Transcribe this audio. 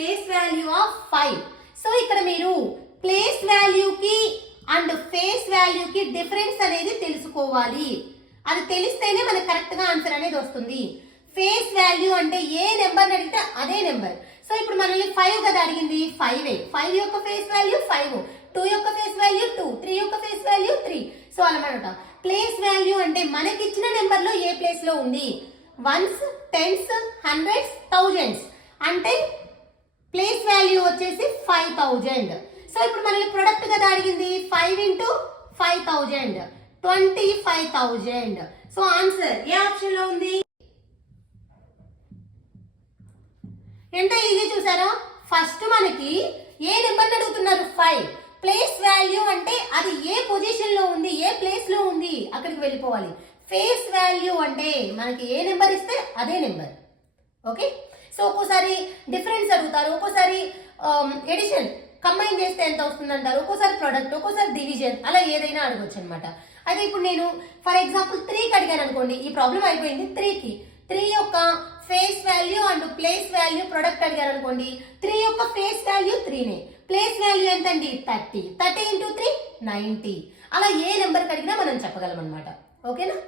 Face value of 5. So ఇక్కడ మీరు place వాల్యూకి and face వాల్యూకి difference అనేది తెలుసుకోవాలి. అది తెలిస్తేనే మనకు కరెక్ట్ గా ఆన్సర్ అనేది వస్తుంది. ఫేస్ వాల్యూ అంటే ఏ నెంబర్ అడిగితే అదే నెంబర్. సో ఇప్పుడు మనల్ని 5 కదా అడిగింది, 5 5 యొక్క ఫేస్ వాల్యూ 5, 2 యొక్క ఫేస్ వాల్యూ 2, 3 యొక్క ఫేస్ వాల్యూ 3. సో అన్నమాట ప్లేస్ వాల్యూ అంటే మనకి ఇచ్చిన నెంబర్ లో ఏ ప్లేస్ లో ఉంది. వన్స్, టెన్స్, హండ్రెడ్స్, థౌజండ్స్ అంటే ప్లేస్ వాల్యూ వచ్చేసి 5000. సో ఇప్పుడు మనల్ని ప్రొడక్ట్ కదా అడిగింది, 5 into 5000 25,000. సో ఆన్సర్ ఏ ఆప్షన్ లో ఉంది? ఎంత ఈజీ చూసారా. ఫస్ట్ మనకి ఏ నెంబర్ అడుగుతున్నారు, 5. ప్లేస్ వాల్యూ అంటే అది ఏ పొజిషన్ లో ఉంది, ఏ ప్లేస్ లో ఉంది, అక్కడికి వెళ్ళిపోవాలి. ఫేస్ వాల్యూ అంటే మనకి ఏ నెంబర్ ఇస్తే అదే నెంబర్. ఓకే. సో ఒక్కోసారి డిఫరెన్స్ అడుగుతారు, ఒక్కోసారి ఎడిషన్ కంబైన్ చేస్తే ఎంత వస్తుంది అంటారు, ఒక్కోసారి ప్రొడక్ట్, ఒక్కోసారి డివిజన్, అలా ఏదైనా అడగొచ్చు అనమాట. అయితే ఇప్పుడు నేను ఫర్ ఎగ్జాంపుల్ 3కి అడిగాను అనుకోండి, ఈ ప్రాబ్లం అయిపోయింది. 3కి 3 యొక్క face value and place value product అడిగారు అనుకోండి, 3 యొక్క ఫేస్ వాల్యూ 3నే, ప్లేస్ వాల్యూ ఎంత అండి 30 into 3 90. అలా ఏ నెంబర్కి అడిగినా మనం చెప్పగలం అనమాట. ఓకేనా?